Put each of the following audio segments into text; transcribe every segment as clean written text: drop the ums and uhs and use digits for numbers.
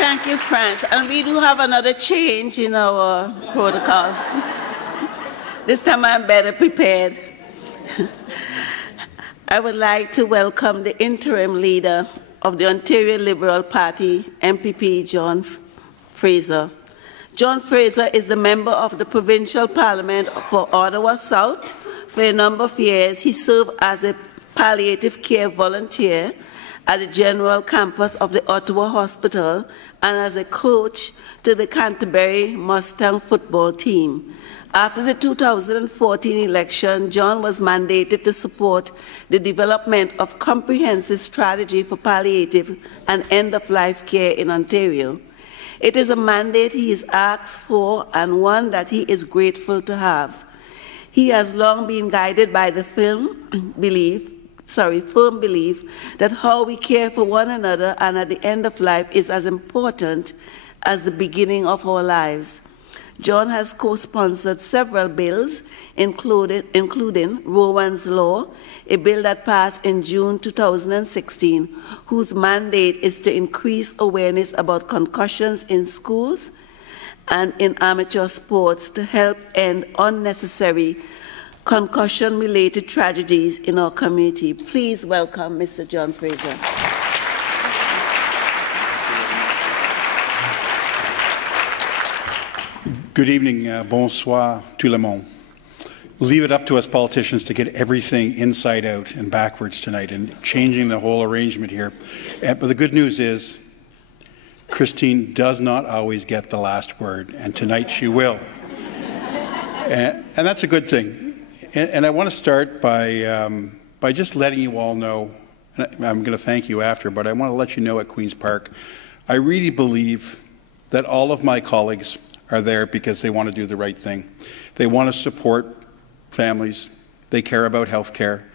Thank you, France. And we do have another change in our protocol. This time I'm better prepared. I would like to welcome the interim leader of the Ontario Liberal Party, MPP John Fraser. John Fraser is the member of the Provincial Parliament for Ottawa South. For a number of years, he served as a palliative care volunteer at the general campus of the Ottawa Hospital and as a coach to the Canterbury Mustang football team. After the 2014 election, John was mandated to support the development of comprehensive strategy for palliative and end-of-life care in Ontario. It is a mandate he is asked for and one that he is grateful to have. He has long been guided by the firm belief that how we care for one another and at the end of life is as important as the beginning of our lives. John has co-sponsored several bills, including Rowan's Law, a bill that passed in June 2016, whose mandate is to increase awareness about concussions in schools and in amateur sports to help end unnecessary concussion-related tragedies in our community. Please welcome Mr. John Fraser. Good evening, bonsoir tout le monde. Leave it up to us politicians to get everything inside out and backwards tonight and changing the whole arrangement here. But the good news is Christine does not always get the last word, and tonight she will. And that's a good thing. And I want to start by just letting you all know, and I'm going to thank you after, but I want to let you know at Queen's Park, I really believe that all of my colleagues are there because they want to do the right thing. They want to support families. They care about health care.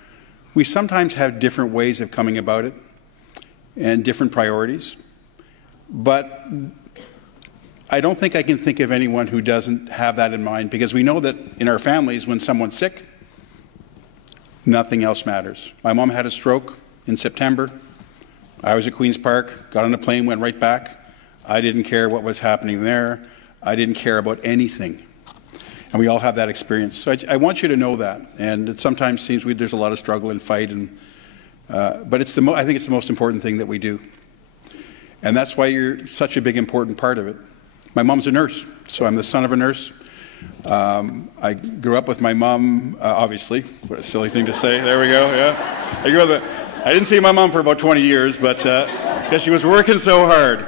We sometimes have different ways of coming about it and different priorities, but I don't think I can think of anyone who doesn't have that in mind, because we know that in our families, when someone's sick, nothing else matters. My mom had a stroke in September. I was at Queen's Park, got on a plane, went right back. I didn't care what was happening there. I didn't care about anything. And we all have that experience. So I want you to know that. And it sometimes seems there's a lot of struggle and fight, but I think it's the most important thing that we do. And that's why you're such a big, important part of it. My mom's a nurse, so I'm the son of a nurse. I grew up with my mom, obviously. What a silly thing to say. There we go, yeah. I didn't see my mom for about 20 years, but because she was working so hard.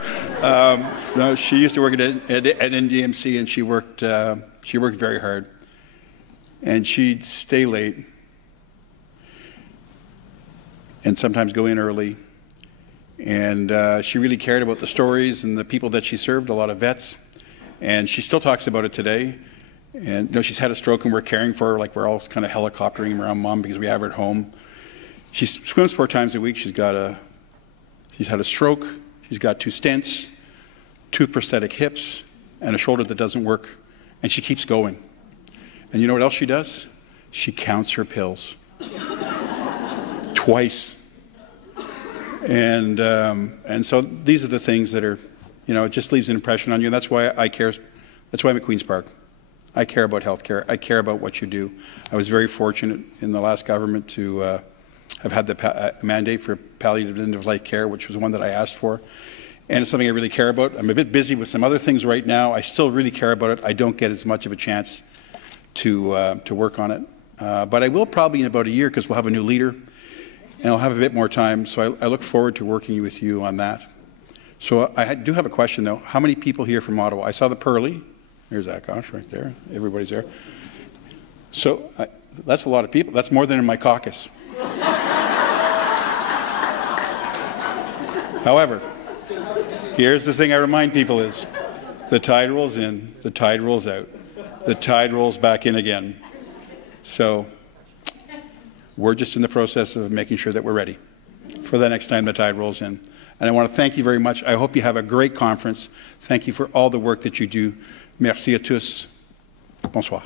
No, she used to work at NDMC, and she worked very hard. And she'd stay late and sometimes go in early. And she really cared about the stories and the people that she served, a lot of vets. And she still talks about it today. And she's had a stroke, and we're caring for her, like we're all kind of helicoptering around Mom because we have her at home. She swims 4 times a week. She's had a stroke. She's got 2 stents, 2 prosthetic hips, and a shoulder that doesn't work. And she keeps going. And you know what else she does? She counts her pills. Twice. And so these are the things that are, it just leaves an impression on you. And that's why I care. That's why I'm at Queen's Park. I care about health care. I care about what you do. I was very fortunate in the last government to have had the mandate for palliative end-of-life care, which was one that I asked for. And it's something I really care about. I'm a bit busy with some other things right now. I still really care about it. I don't get as much of a chance to work on it. But I will probably in about a year, because we'll have a new leader. And I'll have a bit more time, so I look forward to working with you on that. So I do have a question, though. How many people here from Ottawa? I saw the Pearly. There's Akash right there. Everybody's there. So that's a lot of people. That's more than in my caucus. However, here's the thing I remind people is, the tide rolls in, the tide rolls out, the tide rolls back in again. So we're just in the process of making sure that we're ready for the next time the tide rolls in. And I want to thank you very much. I hope you have a great conference. Thank you for all the work that you do. Merci à tous. Bonsoir.